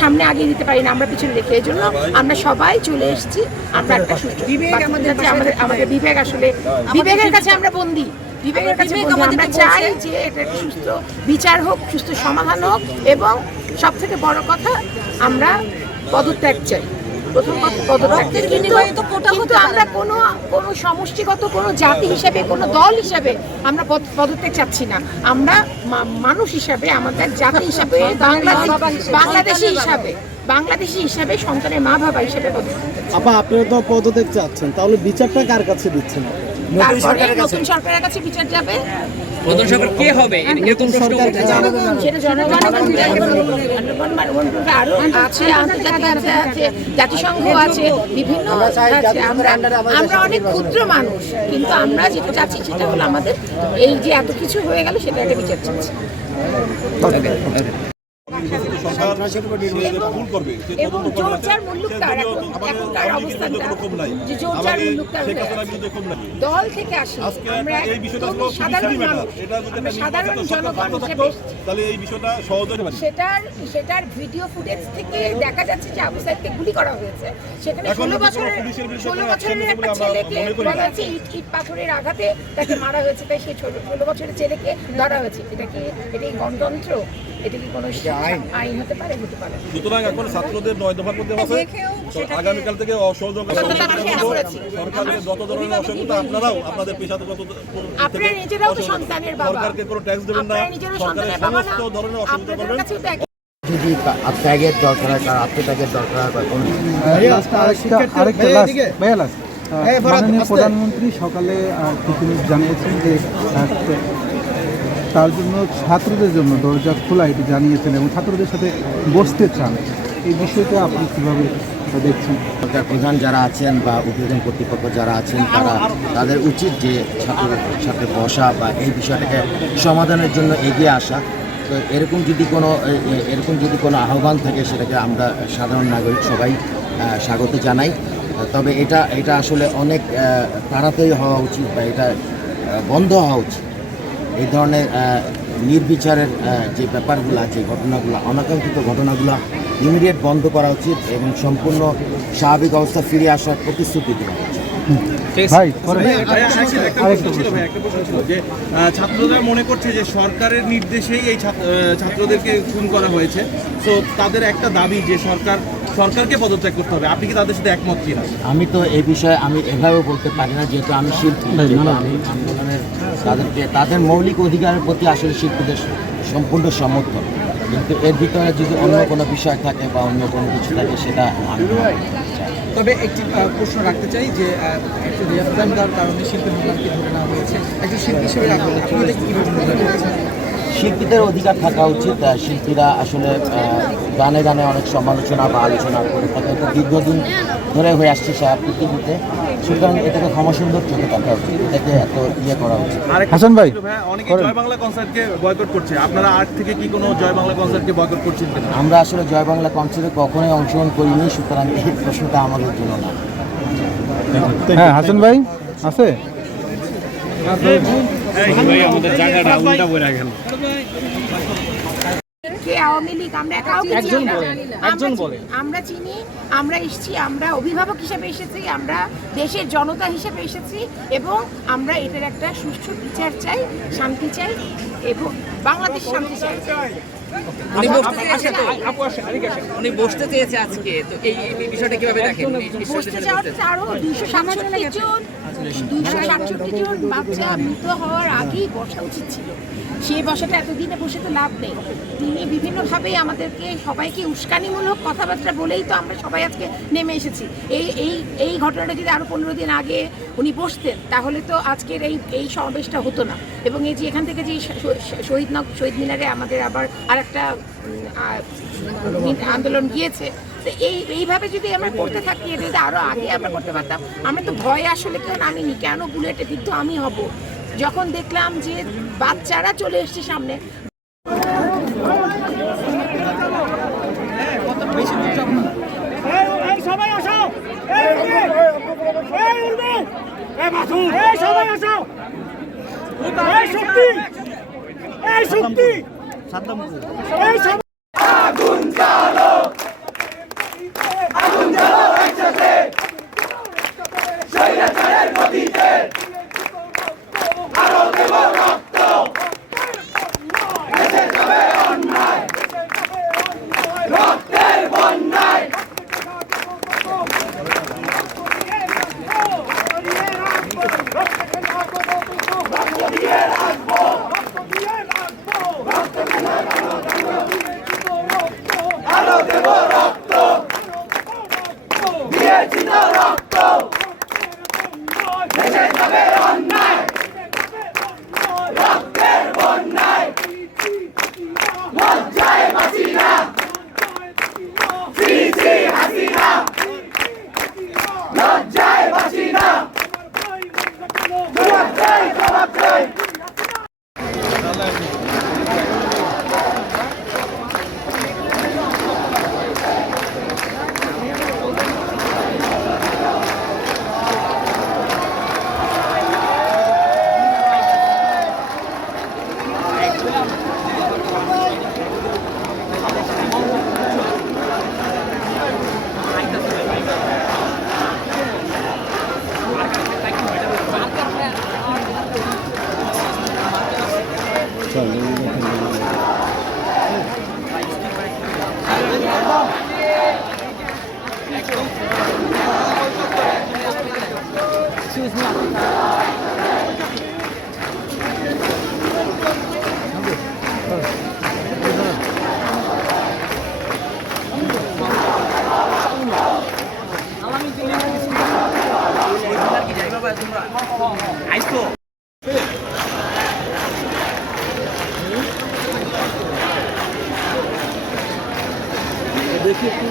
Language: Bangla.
সামনে আগিয়ে দিতে পারি না, আমরা পিছনে রেখে। এই জন্য আমরা সবাই চলে এসেছি। আমরা একটা সুষ্ঠু বিবেক আমাদের বিবেক আসলে বিবেকের কাছে আমরা বন্দী। বিবেকের কাছে আমরা চাই যে এটা একটা সুস্থ বিচার হোক, সুস্থ সমাধান হোক, এবং সব থেকে বড় কথা আমরা পদত্যাগ চাই। প্রথম কথা পদত্যাগের, কিন্তু আমরা কোনো সমষ্টিগত কোনো জাতি হিসাবে, কোনো দল হিসাবে আমরা পদত্যাগ চাচ্ছি না। আমরা মানুষ হিসাবে, আমাদের জাতি হিসাবে, বাংলাদেশি হিসাবে, সন্তানের মা বাবা হিসাবে পদত্যাগ। আপনারা তো পদত্যাগ চাচ্ছেন, তাহলে বিচারটা কার কাছে দিচ্ছেন? নতুন সরকারের কাছে বিচার যাবে। নতুন সরকার কে হবে এরকম প্রশ্ন সেটা জনগণ আরো আছে, আন্তর্জাতিক আছে, জাতিসংঘ আছে, বিভিন্ন আছে। আমরা অনেক ক্ষুদ্র মানুষ, কিন্তু আমরা যেটা চাচ্ছি সেটা হলো আমাদের এই যে এত কিছু হয়ে গেল সেটা একটা বিচার চাচ্ছি। দল থেকে আসি, আমরা সাধারণ মানুষ, সাধারণ জনগণ হিসেবে সেটার ভিডিও ফুটেজ থেকে দেখা যাচ্ছে যে আবু সাইদকে গুলি করা হয়েছে। সেখানে 16 বছরের একটা ছেলেকে বলা হচ্ছে ইট পাথরের আঘাতে তাকে মারা হয়েছে, তাই সেই 16 বছরের ছেলেকে ধরা হয়েছে। এটা কি গণতন্ত্র? এটা কি কোনো আইন হতে পারে? হতে পারে। সুতরাং এখন ছাত্রদের 9 দফার মধ্যে আছে, আগামীকাল থেকে অসহযোগিতা সরকারের যত ধরনের অসহযোগিতা আপনারাও আপনাদের পেশাগত আপনারা নিজেরাও তো সন্তানের বাবা, সরকারকে কোনো ট্যাক্স দেবেন না, সরকারের সমস্ত ধরনের অসহযোগিতা করবেন। যদি ত্যাগের দরকার হয়, তার আত্মত্যাগের দরকার হয় বা কোনো মাননীয় প্রধানমন্ত্রী সকালে জানিয়েছেন যে তার জন্য ছাত্রদের জন্য দরজা খোলা, এটি জানিয়েছেন এবং ছাত্রদের সাথে বসতে চান। এই বিষয়টা আপনি কীভাবে দেখছেন? সরকার প্রধান যারা আছেন বা ঊর্ধ্বতন কর্তৃপক্ষ যারা আছেন তাদের উচিত যে ছাত্রদের সাথে বসা বা এই বিষয়টাকে সমাধানের জন্য এগিয়ে আসা। তো এরকম যদি কোনো আহ্বান থাকে সেটাকে আমরা সাধারণ নাগরিক সবাই স্বাগত জানাই। তবে এটা আসলে অনেক তাড়াতাড়ি হওয়া উচিত বা এটা বন্ধ হওয়া উচিত। এই ধরনের নির্বিচারের যে ব্যাপারগুলো, যে ঘটনাগুলো, অনাকাঙ্ক্ষিত ঘটনাগুলো ইমিডিয়েট বন্ধ করা উচিত এবং সম্পূর্ণ স্বাভাবিক অবস্থা ফিরে আসার প্রতিশ্রুতি দেওয়া উচিত। ছাত্ররা মনে করছে যে সরকারের নির্দেশেই এই ছাত্রদেরকে খুন করা হয়েছে। তো তাদের একটা দাবি যে সরকারকে পদত্যাগ করতে হবে। আপনি কি তাদের সাথে একমত কিনা? আমি তো এই বিষয়ে এভাবেও বলতে পারি না, যেহেতু আমি শিল্পী। আমি আন্দোলনের তাদের মৌলিক অধিকারের প্রতি আসলে শিল্পীদের সম্পূর্ণ সমর্থন, কিন্তু এর ভিতরে যদি অন্য কোনো বিষয় থাকে বা অন্য কোনো কিছু থাকে সেটা আমি। তবে একটি প্রশ্ন রাখতে চাই যে একটু রিয়াফতার কারণে শিল্পী মূল্যায়নকে ধরে নেওয়া হয়েছে, একজন শিল্পী হিসেবে শিল্পীদের অধিকার থাকা উচিত। শিল্পীরা আসলে গানে গানে অনেক সমালোচনা বা আলোচনা করে থাকে, তো দীর্ঘদিন ধরে হয়ে আসছে সারা পৃথিবীতে। সুতরাং এটাকে ক্ষমাসুন্দর চোখে দেখা উচিত, এটাকে এত করা উচিত। হাসান ভাই, অনেকে জয় বাংলা কনসার্টকে বয়কট করছে, আপনারা আর্ট থেকে কি কোনো জয় বাংলা কনসার্টকে বয়কট করছেন কিনা? আমরা আসলে জয় বাংলা কনসার্টে কখনোই অংশগ্রহণ করিনি, সুতরাং এই প্রশ্নটা আমাদের জন্য না। হ্যাঁ হাসান ভাই আছে। আমাদের জায়গাটা উল্টা পড়ে গেল। আওয়ামী লীগ আমরা কাউকে আমরা চিনি, আমরা এসেছি, আমরা অভিভাবক হিসেবে এসেছি, আমরা দেশের জনতা হিসেবে এসেছি, এবং আমরা এটার একটা সুষ্ঠু বিচার চাই, শান্তি চাই, এবং বাংলাদেশ শান্তি চাই। উনি বসতে চেয়েছে আজকে, তো এই বিষয়টা কিভাবে দেখেন? বসতে চাওয়ার আরো 267 জন বাচ্চা মৃত হওয়ার আগেই বসা উচিত ছিল। সেই বসাটা এতদিনে বসে তো লাভ নেই। তিনি বিভিন্নভাবেই আমাদেরকে সবাইকে উস্কানিমূলক কথাবার্তা বলেই তো আমরা সবাই আজকে নেমে এসেছি। এই ঘটনাটা যদি আরও 15 দিন আগে উনি বসতেন তাহলে তো আজকের এই সমাবেশটা হতো না। এবং এই যে এখান থেকে যে শহীদ মিনারে আমাদের আবার আরেকটা আন্দোলন গিয়েছে, তো এইভাবে যদি আমরা করতে থাকি, এটা যদি আরও আগে আমরা করতে পারতাম। আমরা তো ভয়ে আসলে কেউ নামিনি, কেন বুলেটে বিদ্ধ আমি হব। যখন দেখলাম যে বাচ্চারা চলে এসছে সামনে, আগুন জ্বালো। দেখি একটু